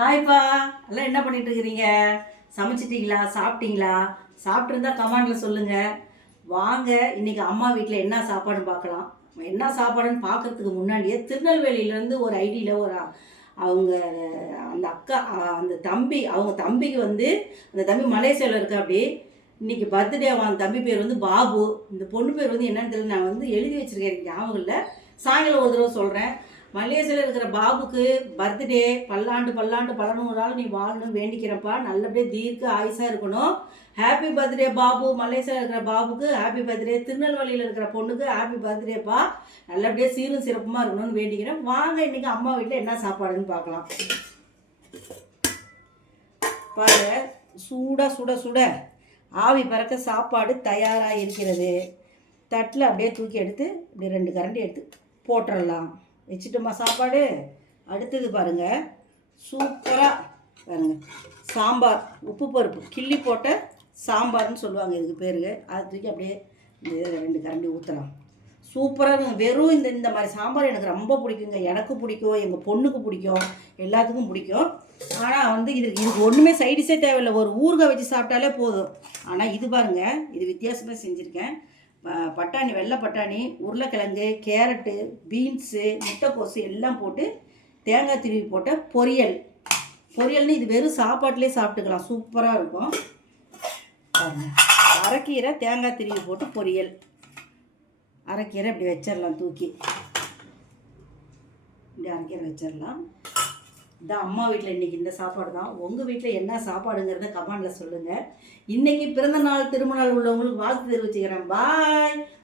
ஹாய்ப்பா, எல்லாம் என்ன பண்ணிட்டு இருக்கிறீங்க? சமைச்சிட்டீங்களா? சாப்பிட்டீங்களா? சாப்பிட்ருந்தா கமெண்டில் சொல்லுங்கள். வாங்க இன்னைக்கு அம்மா வீட்டில் என்ன சாப்பாடுன்னு பார்க்கலாம். என்ன சாப்பாடுன்னு பார்க்கறதுக்கு முன்னாடியே திருநெல்வேலியிலேருந்து ஒரு ஐடியில் ஒரு அவங்க அந்த அக்கா அந்த தம்பி அவங்க தம்பிக்கு வந்து அந்த தம்பி மலேசியாவில் இருக்கா. அப்படி இன்னைக்கு பர்த்டே. அவன் தம்பி பேர் வந்து பாபு. இந்த பொண்ணு பேர் வந்து என்னன்னு தெரியல, நான் வந்து எழுதி வச்சிருக்கேன், எனக்கு ஞாபகம் இல்லை. சாயங்காலம் ஒரு தடவை சொல்கிறேன். மலேசியாவில் இருக்கிற பாபுக்கு பர்த்டே. பல்லாண்டு பல்லாண்டு 11 நாள் நீ வாழணும் வேண்டிக்கிறப்பா. நல்லபடியாக தீர்க்க ஆயுசாக இருக்கணும். Happy birthday Babu. மலேசியாவில் இருக்கிற பாபுக்கு ஹாப்பி பர்த்டே. திருநெல்வேலியில் இருக்கிற பொண்ணுக்கு ஹாப்பி பர்த்டேப்பா. நல்லபடியாக சீரும் சிறப்புமாக இருக்கணும்னு வேண்டிக்கிறேன். வாங்க இன்றைக்கி அம்மா வீட்டில் என்ன சாப்பாடுன்னு பார்க்கலாம். பாருங்க, சூட சுட சுட ஆவி பறக்க சாப்பாடு தயாராக இருக்கிறது. தட்டில் அப்படியே தூக்கி எடுத்து இப்படி 2 கரண்டி எடுத்து போட்டுடலாம். வச்சுட்டோமா சாப்பாடு. அடுத்தது பாருங்கள், சூப்பராக பாருங்கள், சாம்பார். உப்பு பருப்பு கிள்ளி போட்ட சாம்பார்னு சொல்லுவாங்க இதுக்கு பேர். அதை தூக்கி அப்படியே இந்த 2 கரண்டி ஊற்றலாம். சூப்பராக இருக்கும். வெறும் இந்த மாதிரி சாம்பார் எனக்கு ரொம்ப பிடிக்குங்க. எனக்கு பிடிக்கும், எங்கள் பொண்ணுக்கு பிடிக்கும், எல்லாத்துக்கும் பிடிக்கும். ஆனால் வந்து இதுக்கு ஒன்றுமே சைடிஷே தேவையில்லை. ஒரு ஊறுகாய் வச்சு சாப்பிட்டாலே போதும். ஆனால் இது பாருங்கள், இது வித்தியாசமாக செஞ்சுருக்கேன். பட்டாணி, வெள்ளை பட்டாணி, உருளைக்கிழங்கு, கேரட்டு, பீன்ஸு, முட்டைக்கோசு எல்லாம் போட்டு தேங்காய் திருவி போட்ட பொரியல். பொரியல்னு இது வெறும் சாப்பாட்டிலே சாப்பிட்டுக்கலாம். சூப்பராக இருக்கும். அரைக்கீரை தேங்காய் திருவி போட்டு பொரியல். அரைக்கீரை இப்படி வச்சிடலாம், தூக்கி இப்படி அரைக்கீரை வச்சிடலாம். இந்த அம்மா வீட்டில் இன்றைக்கி இந்த சாப்பாடு தான். உங்கள் வீட்டில் என்ன சாப்பாடுங்கிறத கமெண்டில் சொல்லுங்கள். இன்றைக்கி பிறந்த நாள் திருமண நாள் உள்ளவங்களுக்கு வாழ்த்து தெரிவிச்சுக்கிறேன். பாய்.